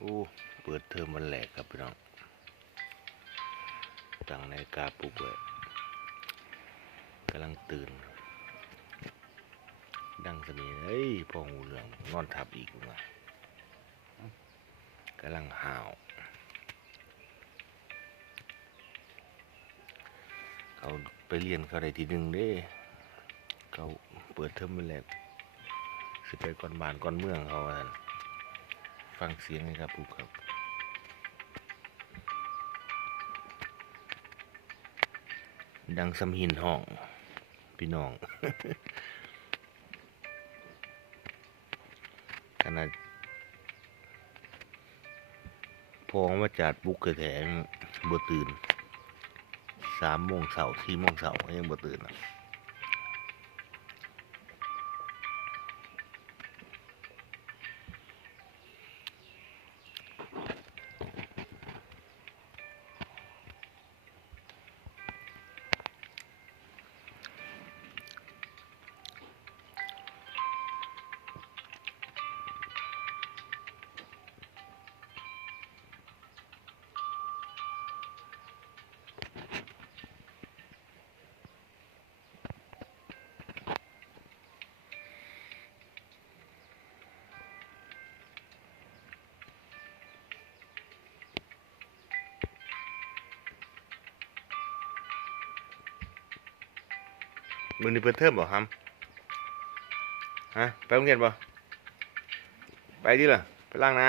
โอ้เปิดเทอมวันแรกครับพี่น้องตั้งในาฬิกาปลุกไว้กำลังตื่น ดังสมีเฮ้ยพอหูเหลืองนอนทับอีกว่ะกำลังห่าว เขาไปเรียนเขาได้ทีหนึ่งเด้ เขาเปิดเทอมวันแรกสิไปก่อนบ้านก่อนเมืองเขาว่าน ฟังเสียงเลยครับปุ๊กครับดังสำหินห้อง พี่น้อง ขนาดพองว่าจัดบุกกระแถงบ่ตื่นสามโมงเสาร์สี่โมงเสาร์ยังบ่ตื่นอะ มึงนี่เปิดเทอมบ่ฮัมฮะไปโรงเรียนบ่ไปดิล่ะไปล้างหน้า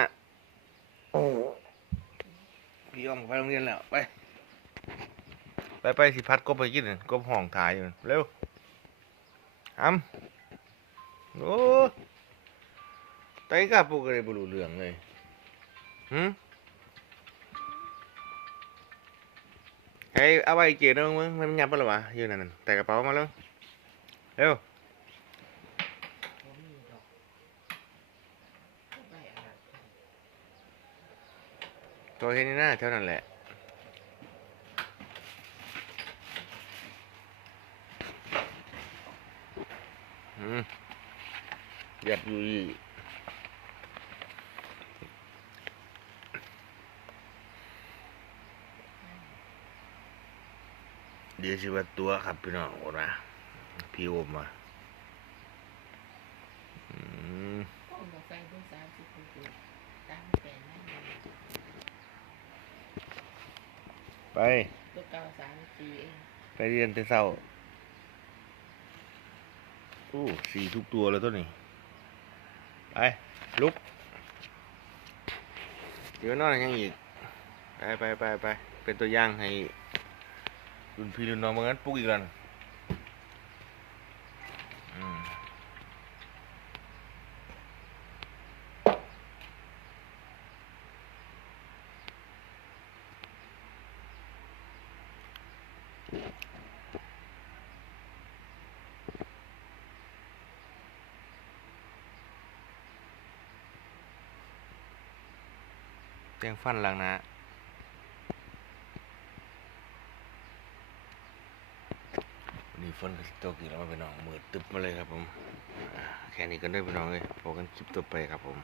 พี่ยองไปโรงเรียนแล้วไป ไปไปสิพัดกบไปกินน่ะกบห้องถ่ายอยู่นั่นเร็วฮัมโอ้ไตกาปลูกอะไรบ่รู้เรื่องเลยหืมไอ้เอาไว้เกียร์นึงมึงมันยับปะล่ะวะอยู่นั่นน่ะแต่กระเป๋ามาแล้ว เร็วตัวเห็นนี่หน้าเท่านั้นแหละอืมยับอยู่อีเดี๋ยวสิว่าตัวครับพี่น้องโอ้นะ พี่โอมมาอืมผมบอกแฟนเพิ่งสามสิบหกปีตามแฟนนั่นเลยไปตัวเก่าสามปีเองไปเรียนแต่เช้าโอ้สี่ทุกตัวแล้วตัวนี้ ไป ลุก เดี๋ยวนอนยังอีก ไปไปไปไปเป็นตัวอย่างให้รุ่นพี่รุ่นน้องเหมือนกันปลุกอีกแล้ว แจ้งฟันหลังนะวันนี้ฝนก็ตกอีกแล้วมาไปน้องมืดตึบมาเลยครับผม แค่นี้ก็ได้ไปน้องเลยพบกันคลิปต่อไปครับผม